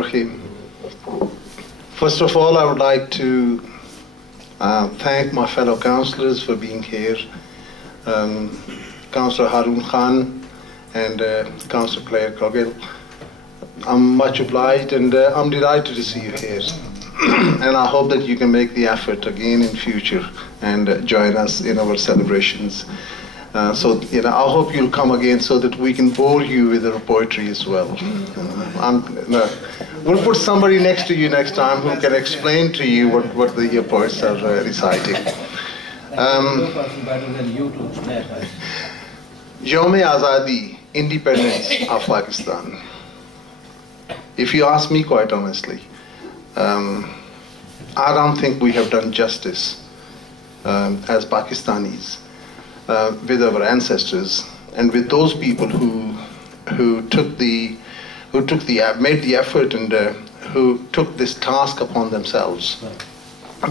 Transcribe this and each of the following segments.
Rahim. First of all, I would like to thank my fellow councillors for being here. Councillor Haroon Khan and Councillor Claire Coggill. I'm much obliged and I'm delighted to see you here. And I hope that you can make the effort again in future and join us in our celebrations. I hope you'll come again so that we can bore you with our poetry as well. We'll put somebody next to you next time who can explain to you what the poets are reciting. Yawm Azadi, independence of Pakistan. If you ask me quite honestly, I don't think we have done justice as Pakistanis with our ancestors and with those people who made the effort and who took this task upon themselves,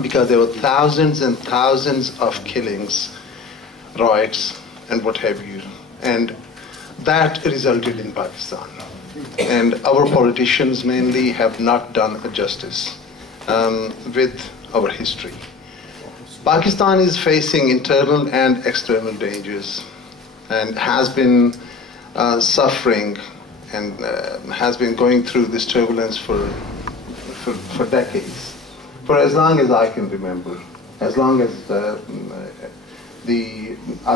because there were thousands and thousands of killings, riots, and what have you, and that resulted in Pakistan. And our politicians mainly have not done a justice with our history. Pakistan is facing internal and external dangers and has been suffering and has been going through this turbulence for decades, for as long as I can remember, as long as I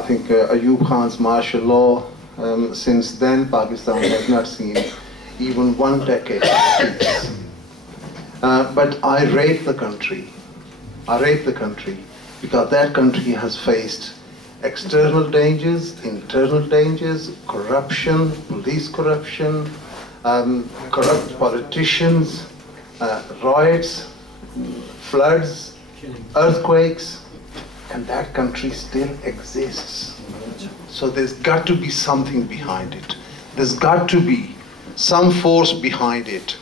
think Ayub Khan's martial law, since then Pakistan has not seen even 1 decade of peace. But I rate the country because that country has faced external dangers, internal dangers, corruption, police corruption, corrupt politicians, riots, floods, earthquakes, and that country still exists. So there's got to be something behind it. There's got to be some force behind it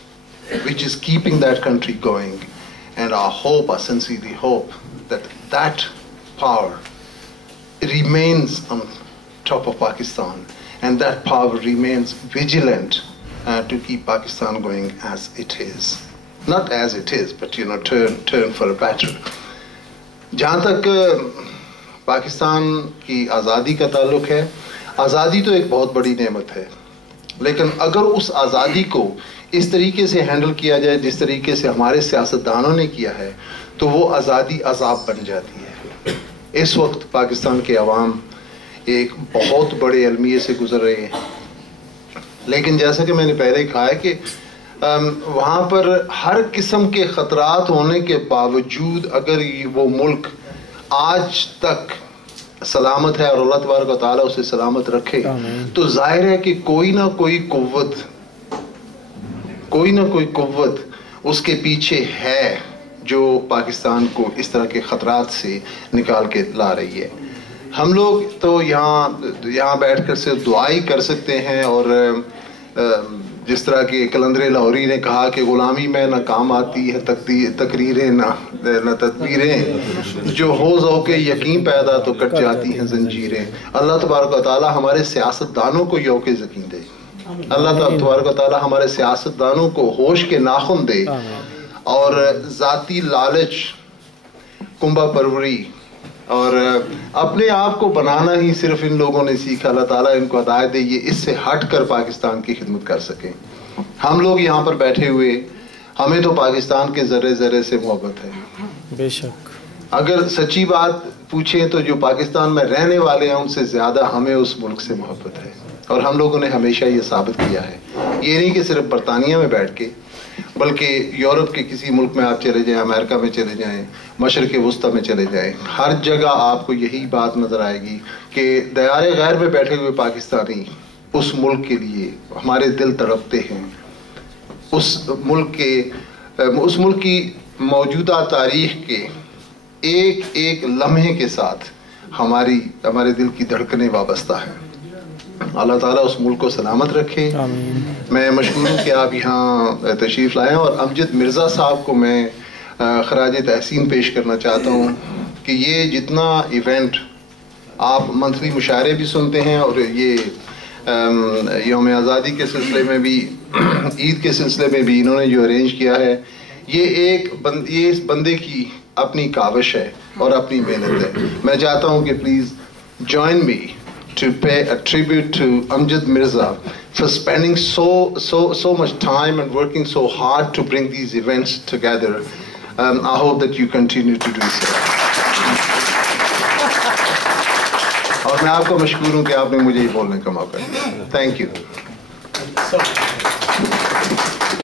which is keeping that country going. And I sincerely hope that that power remains on top of Pakistan, and that power remains vigilant to keep Pakistan going as it is. Not as it is, but turn for a better. जहाँ तक पाकिस्तान की आज़ादी का ताल्लुक है, आज़ादी तो एक बहुत बड़ी नेमत है, लेकिन अगर उस आज़ादी को इस तरीके से हैंडल किया जाए जिस तरीके से हमारे सियासतदानों ने किया है, तो वो आज़ादी अज़ाब बन जाती है। इस वक्त पाकिस्तान के अवाम एक बहुत बड़े अलमिये से गुजर रहे हैं, लेकिन जैसा कि मैंने पहले कहा है कि वहाँ पर हर किस्म के ख़तरात होने के बावजूद अगर वो मुल्क आज तक सलामत है और अल्लाह तबारक व तआला उसे सलामत रखे, तो जाहिर है कि कोई ना कोई कुव्वत उसके पीछे है जो पाकिस्तान को इस तरह के ख़तरात से निकाल के ला रही है। हम लोग तो यहाँ बैठकर सिर्फ दुआ ही कर सकते हैं, और जिस तरह के कलंदर लाहौरी ने कहा कि गुलामी में ना काम आती है तकरीरें ना तदबीरें, जो हो के यकीन पैदा तो कट जाती हैं जंजीरें। अल्लाह तबारक व तआला हमारे सियासतदानों को यौके यकीन दे, अल्लाह तबारक व तआला हमारे सियासतदानों को होश के नाखुन दे, और ज़ाती लालच, कुंभा परवरी और अपने आप को बनाना ही सिर्फ इन लोगों ने सीखा। अल्लाह ताला इनको हिदायत दे ये इससे हट कर पाकिस्तान की खिदमत कर सकें। हम लोग यहाँ पर बैठे हुए, हमें तो पाकिस्तान के ज़र्रे ज़र्रे से मोहब्बत है। बेशक अगर सच्ची बात पूछें तो जो पाकिस्तान में रहने वाले हैं उनसे ज़्यादा हमें उस मुल्क से मोहब्बत है, और हम लोगों ने हमेशा ये साबित किया है। ये नहीं कि सिर्फ बरतानिया में बैठ के, बल्कि यूरोप के किसी मुल्क में आप चले जाएं, अमेरिका में चले जाएं, मशरिक़ वस्ता में चले जाएं, हर जगह आपको यही बात नज़र आएगी कि दयारे गैर में बैठे हुए पाकिस्तानी उस मुल्क के लिए हमारे दिल तड़पते हैं। उस मुल्क की मौजूदा तारीख़ के एक एक लम्हे के साथ हमारे दिल की धड़कनें वाबस्ता हैं। अल्लाह ताला उस मुल्क को सलामत रखे। मैं मशकूर हूँ कि आप यहाँ तशरीफ़ लाएँ, और अमजद मिर्ज़ा साहब को मैं खराज तहसीन पेश करना चाहता हूँ कि ये जितना इवेंट आप मंथली मुशायरे भी सुनते हैं और ये यौम आज़ादी के सिलसिले में भी عید کے سلسلے میں بھی انہوں نے جو ارینج کیا ہے یہ اس بندے کی اپنی کاوش ہے اور اپنی محنت ہے. میں چاہتا ہوں کہ پلیز join me to pay a tribute to Amjad Mirza for spending so much time and working so hard to bring these events together. I hope that you continue to do so. اور میں آپ کو مشکور ہوں کہ آپ نے مجھے یہ بولنے کا موقع دیا. Thank you.